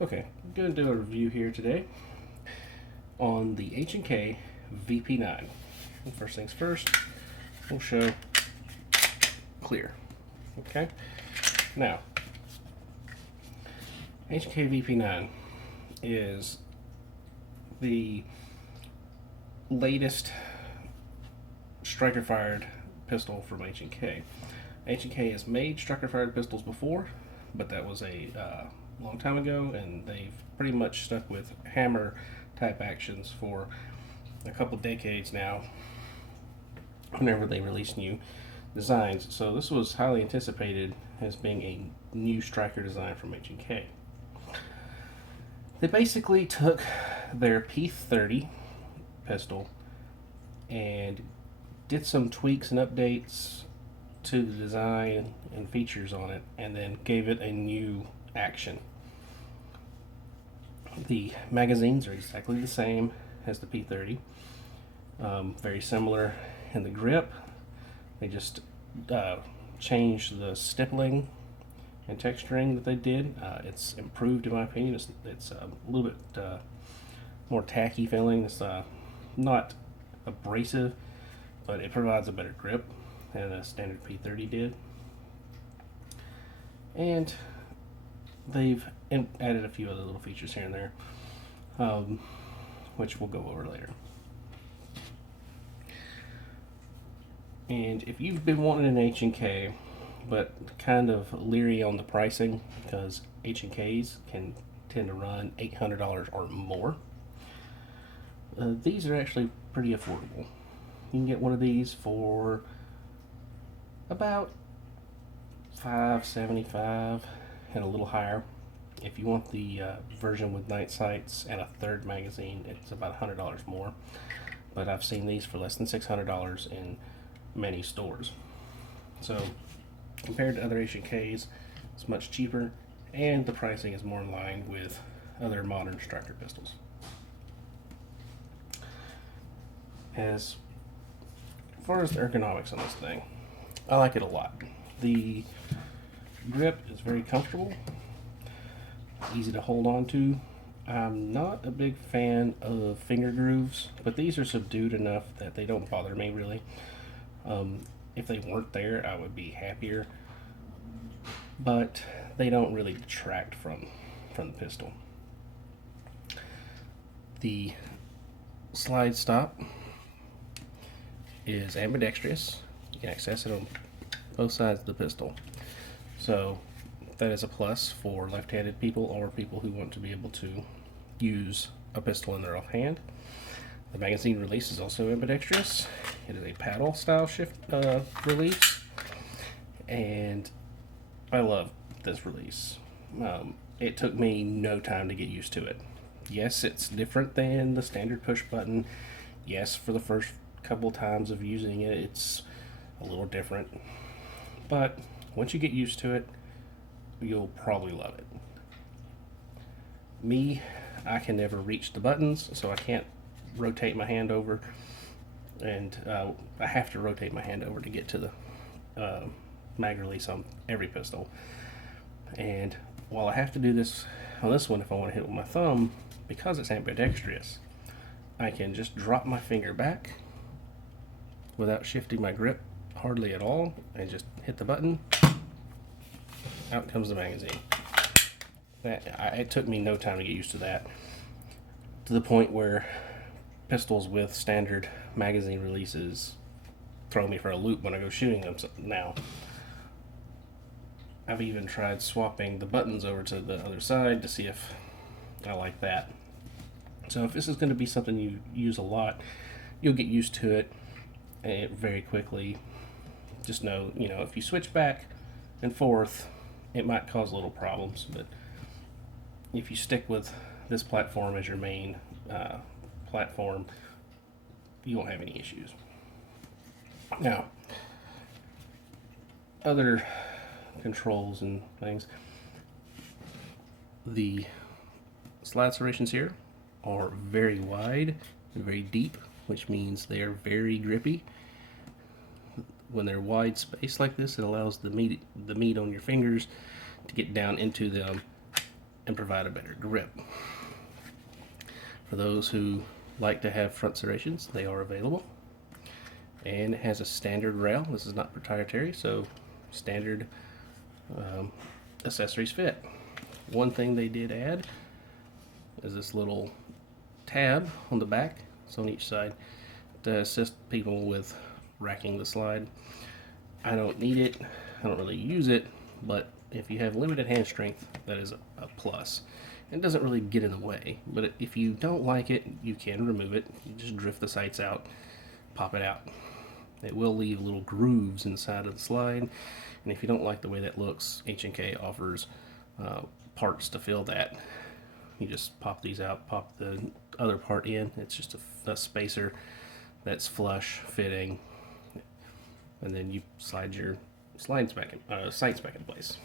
Okay, I'm going to do a review here today on the H&K VP9. First things first, we'll show clear. Okay, now H&K VP9 is the latest striker fired pistol from H&K. H&K has made striker fired pistols before, but that was a long time ago, and they've pretty much stuck with hammer type actions for a couple decades now whenever they release new designs. So this was highly anticipated as being a new striker design from H&K. They basically took their P30 pistol and did some tweaks and updates to the design and features on it, and then gave it a new action. The magazines are exactly the same as the P30, very similar in the grip. They just changed the stippling and texturing that they did. It's improved in my opinion. It's a little bit more tacky feeling. It's not abrasive, but it provides a better grip than a standard P30 did. And they've added a few other little features here and there, which we'll go over later. And if you've been wanting an H&K but kind of leery on the pricing, because H&Ks can tend to run $800 or more, these are actually pretty affordable. You can get one of these for about $575 and a little higher. If you want the version with night sights and a third magazine, it's about $100 more. But I've seen these for less than $600 in many stores. So compared to other H&Ks, it's much cheaper, and the pricing is more in line with other modern striker pistols. As far as the ergonomics on this thing, I like it a lot. The grip is very comfortable, easy to hold on to. I'm not a big fan of finger grooves, but these are subdued enough that they don't bother me really. If they weren't there, I would be happier, but they don't really detract from the pistol. The slide stop is ambidextrous. You can access it on both sides of the pistol. So that is a plus for left-handed people or people who want to be able to use a pistol in their offhand. The magazine release is also ambidextrous. It is a paddle style shift release, and I love this release. It took me no time to get used to it. Yes, it's different than the standard push button. Yes, for the first couple times of using it, it's a little different. But once you get used to it, you'll probably love it. Me, I can never reach the buttons, so I can't rotate my hand over, and I have to rotate my hand over to get to the mag release on every pistol. And while I have to do this on this one if I want to hit it with my thumb, because it's ambidextrous, I can just drop my finger back without shifting my grip hardly at all and just hit the button. Out comes the magazine. It took me no time to get used to that, to the point where pistols with standard magazine releases throw me for a loop when I go shooting them now. I've even tried swapping the buttons over to the other side to see if I like that. So if this is going to be something you use a lot, you'll get used to it very quickly. Just know, if you switch back and forth, it might cause little problems, but if you stick with this platform as your main platform, you won't have any issues. Now, other controls and things. The slide serrations here are very wide and very deep, which means they are very grippy. When they're wide space like this, it allows the meat on your fingers to get down into them and provide a better grip. For those who like to have front serrations, they are available. And it has a standard rail. This is not proprietary, so standard accessories fit. One thing they did add is this little tab on the back. It's on each side to assist people with racking the slide. I don't need it. I don't really use it, but if you have limited hand strength, that is a plus. It doesn't really get in the way, but if you don't like it, you can remove it. You just drift the sights out, pop it out. It will leave little grooves inside of the slide, and if you don't like the way that looks, H&K offers parts to fill that. You just pop these out, pop the other part in. It's just a spacer that's flush fitting, and then you slide your sights back in place.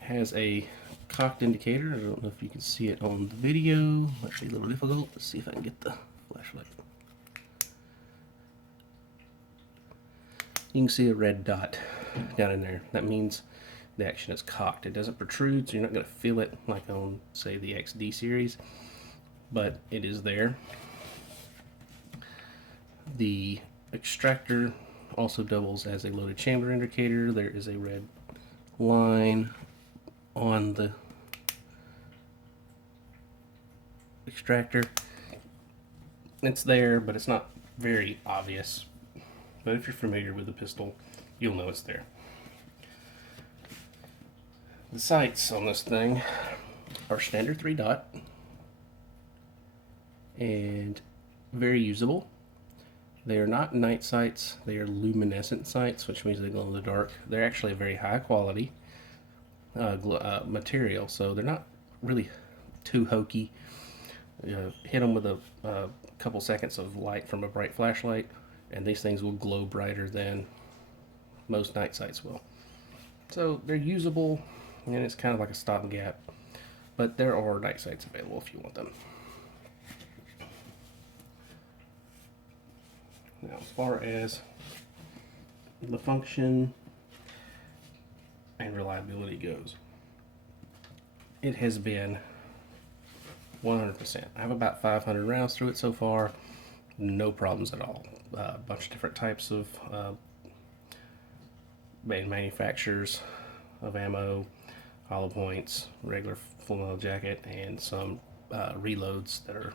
Has a cocked indicator. I don't know if you can see it on the video. Might be a little difficult. Let's see if I can get the flashlight. You can see a red dot down in there. That means the action is cocked. It doesn't protrude, so you're not going to feel it like on, say, the XD series, but it is there. The extractor also doubles as a loaded chamber indicator. There is a red line on the extractor. It's there, but it's not very obvious. But if you're familiar with the pistol, you'll know it's there. The sights on this thing are standard 3-dot and very usable. They are not night sights, they are luminescent sights, which means they glow in the dark. They're actually a very high quality material, so they're not really too hokey. Hit them with a couple seconds of light from a bright flashlight, and these things will glow brighter than most night sights will. So they're usable, and it's kind of like a stopgap, but there are night sights available if you want them. Now, as far as the function and reliability goes, it has been 100%. I have about 500 rounds through it so far, no problems at all. A bunch of different types of manufacturers of ammo, hollow points, regular full metal jacket, and some reloads that are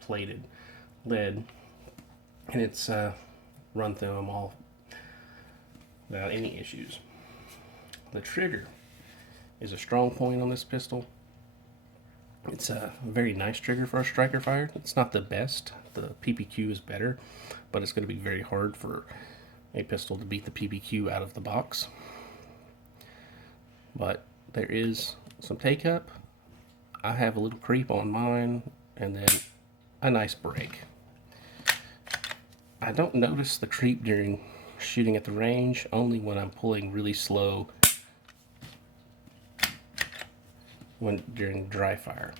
plated lead, and it's run through them all without any issues. The trigger is a strong point on this pistol. It's a very nice trigger for a striker fire. It's not the best. The PPQ is better, but it's going to be very hard for a pistol to beat the PPQ out of the box. But there is some take up. I have a little creep on mine, and then a nice break. I don't notice the creep during shooting at the range, only when I'm pulling really slow during dry fire.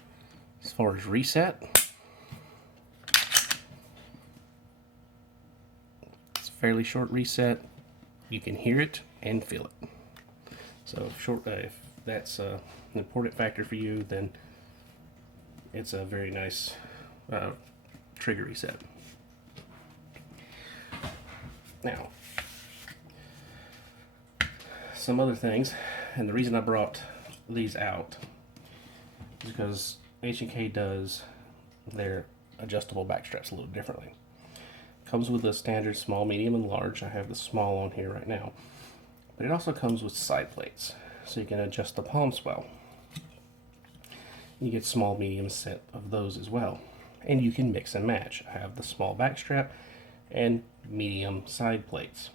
As far as reset, it's a fairly short reset. You can hear it and feel it. So if that's an important factor for you, then it's a very nice trigger reset. Now, some other things, and the reason I brought these out is because H&K does their adjustable back straps a little differently. Comes with a standard small, medium, and large. I have the small on here right now, but it also comes with side plates, so you can adjust the palm swell. You get small, medium set of those as well, and you can mix and match. I have the small back strap and medium side plates.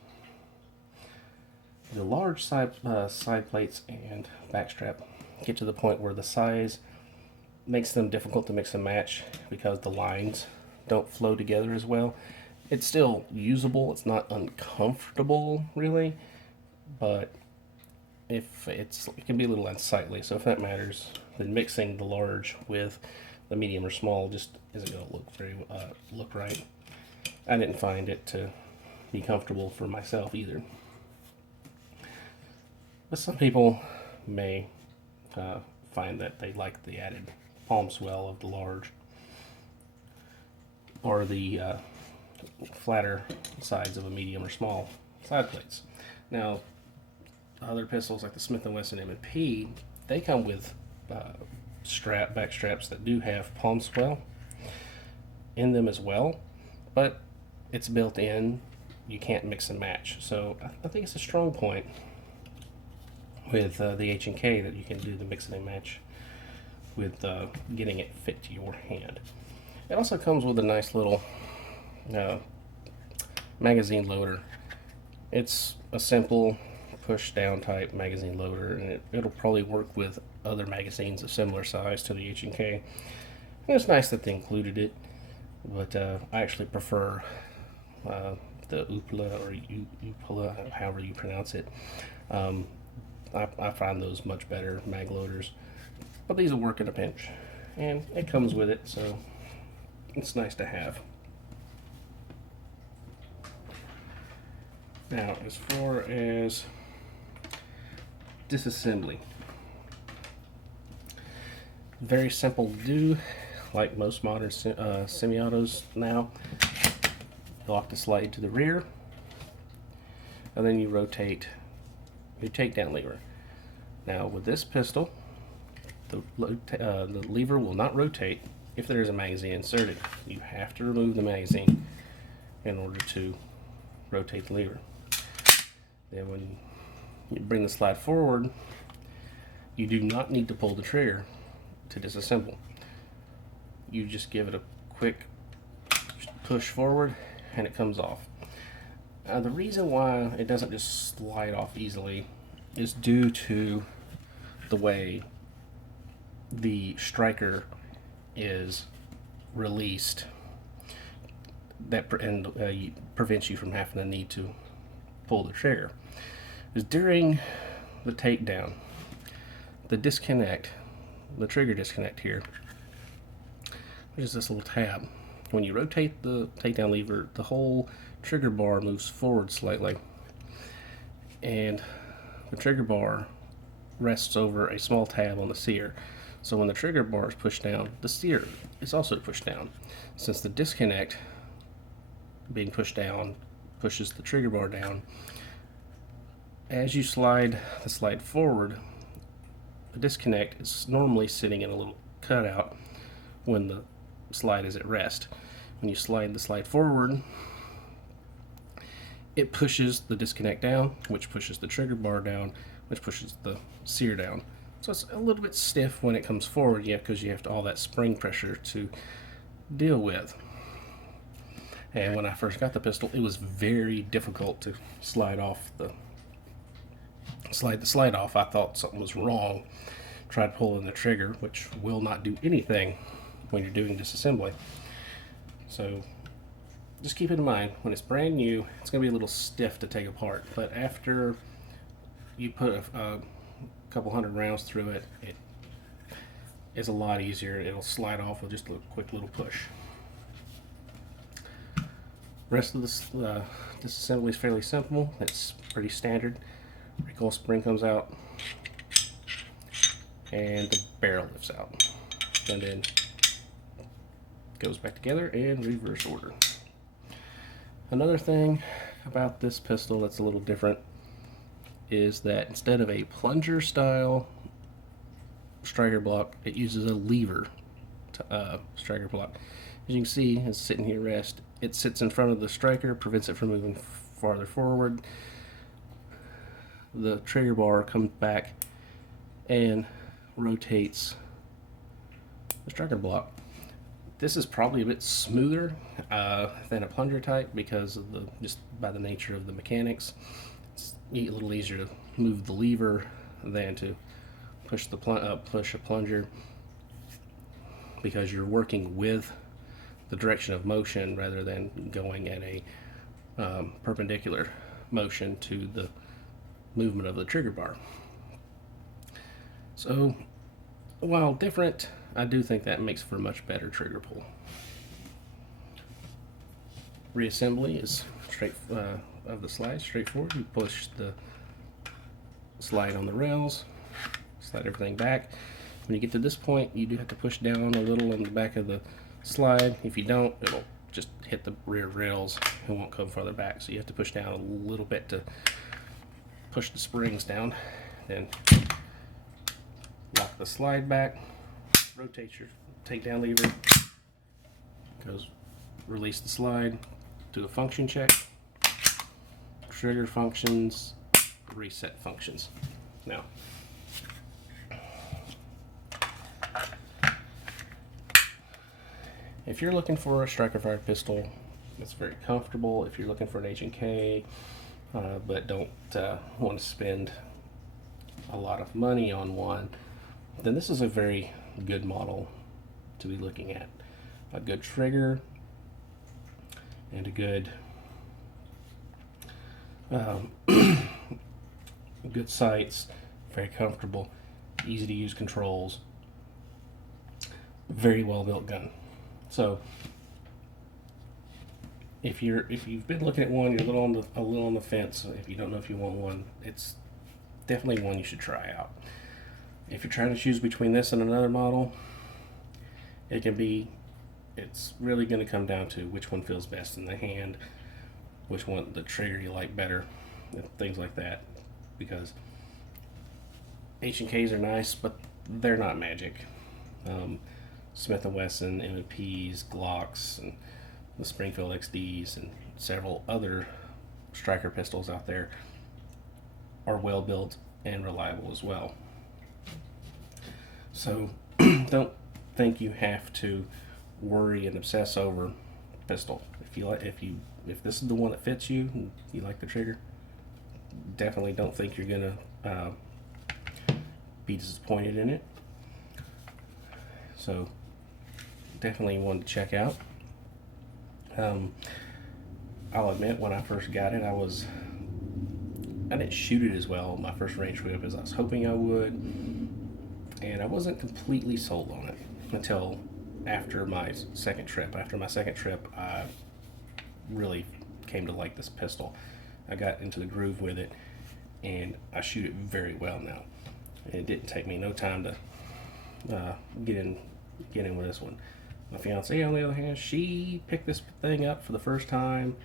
The large side plates and back strap get to the point where the size makes them difficult to mix and match because the lines don't flow together as well. It's still usable, it's not uncomfortable really, but it can be a little unsightly. So if that matters, then mixing the large with the medium or small just isn't going to look right. I didn't find it to be comfortable for myself either. But some people may find that they like the added palm swell of the large or the flatter sides of a medium or small side plates. Now, other pistols like the Smith & Wesson M&P, they come with back straps that do have palm swell in them as well, but it's built in. You can't mix and match. So I think it's a strong point with the H&K that you can do the mix and match with getting it fit to your hand. It also comes with a nice little magazine loader. It's a simple push down type magazine loader, and it'll probably work with other magazines of similar size to the H&K. And it's nice that they included it, but I actually prefer the Upala or Upala, however you pronounce it. I find those much better mag loaders, but these will work in a pinch, and it comes with it, so it's nice to have. Now, as far as disassembly, very simple to do, like most modern semi-autos now. Lock the slide to the rear, and then you rotate your takedown lever. Now, with this pistol, the lever will not rotate if there is a magazine inserted. You have to remove the magazine in order to rotate the lever. Then when you bring the slide forward, you do not need to pull the trigger to disassemble. You just give it a quick push forward and it comes off. The reason why it doesn't just slide off easily is due to the way the striker is released, that prevents you from having to need to pull the trigger. Is during the takedown, the disconnect, the trigger disconnect here, there's this little tab. When you rotate the takedown lever, the whole trigger bar moves forward slightly, and the trigger bar rests over a small tab on the sear. So when the trigger bar is pushed down, the sear is also pushed down. Since the disconnect being pushed down pushes the trigger bar down, as you slide the slide forward, the disconnect is normally sitting in a little cutout when the slide is at rest. When you slide the slide forward, it pushes the disconnect down, which pushes the trigger bar down, which pushes the sear down. So it's a little bit stiff when it comes forward, because you have all that spring pressure to deal with. And when I first got the pistol, it was very difficult to slide the slide off. I thought something was wrong. Tried pulling the trigger, which will not do anything when you're doing disassembly. So just keep it in mind, when it's brand new, it's going to be a little stiff to take apart, but after you put a couple hundred rounds through it, it is a lot easier. It'll slide off with just a quick little push. Rest of this disassembly is fairly simple. It's pretty standard. Recoil spring comes out, and the barrel lifts out, and then goes back together in reverse order. Another thing about this pistol that's a little different is that instead of a plunger style striker block, it uses a lever striker block. As you can see, it's sitting here rest. It sits in front of the striker, prevents it from moving farther forward. The trigger bar comes back and rotates the striker block. This is probably a bit smoother than a plunger type because of just by the nature of the mechanics. It's a little easier to move the lever than to push a plunger, because you're working with the direction of motion rather than going at a perpendicular motion to the movement of the trigger bar. So while different, I do think that makes for a much better trigger pull. Reassembly is of the slide straightforward. You push the slide on the rails, slide everything back. When you get to this point, you do have to push down a little on the back of the slide. If you don't, it'll just hit the rear rails and won't come further back. So you have to push down a little bit to push the springs down. Then lock the slide back, rotate your takedown lever, goes release the slide, do a function check, trigger functions, reset functions. Now, if you're looking for a striker fired pistol that's very comfortable, if you're looking for an H&K but don't want to spend a lot of money on one, then this is a very good model to be looking at. A good trigger and a good good sights, very comfortable, easy to use controls, very well built gun. So if you've been looking at one, you're a little on the fence. If you don't know if you want one, it's definitely one you should try out. If you're trying to choose between this and another model, it's really going to come down to which one feels best in the hand, which one, the trigger you like better, and things like that. Because H&Ks are nice, but they're not magic. Smith & Wesson, M&Ps, Glocks, and the Springfield XDs, and several other striker pistols out there are well built and reliable as well. So don't think you have to worry and obsess over pistol. If this is the one that fits you and you like the trigger, definitely don't think you're gonna be disappointed in it. So definitely one to check out. I'll admit, when I first got it, I didn't shoot it as well my first range whip as I was hoping I would, and I wasn't completely sold on it until after my second trip. After my second trip, I really came to like this pistol. I got into the groove with it, and I shoot it very well now. It didn't take me no time to get in with this one. My fiance, on the other hand, she picked this thing up for the first time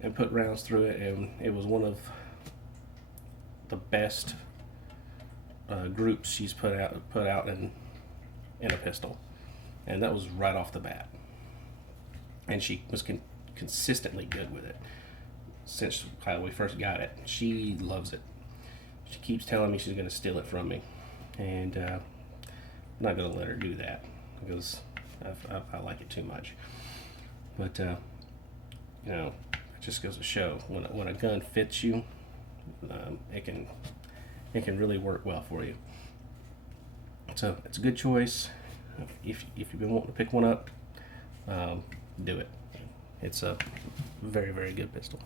and put rounds through it, and it was one of the best groups she's put out in a pistol, and that was right off the bat. And she was consistently good with it since we first got it. She loves it. She keeps telling me she's going to steal it from me, and I'm not going to let her do that because I like it too much. But you know, it just goes to show when a gun fits you, it can really work well for you. So it's a good choice. If you've been wanting to pick one up, do it. It's a very, very good pistol.